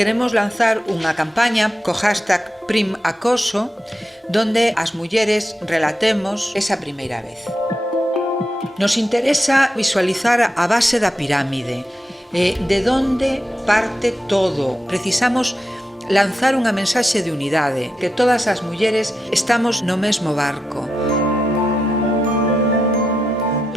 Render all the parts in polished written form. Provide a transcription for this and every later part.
queremos lanzar unha campaña co hashtag #PrimAcoso, donde as mulleres relatemos esa primeira vez. Nos interesa visualizar a base da pirámide, de onde parte todo. Precisamos lanzar unha mensaxe de unidade, que todas as mulleres estamos no mesmo barco.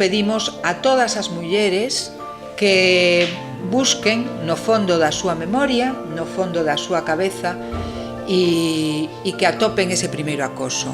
Pedimos a todas as mulleres que busquen no fondo da súa memoria, no fondo da súa cabeza, e que atopen ese primeiro acoso.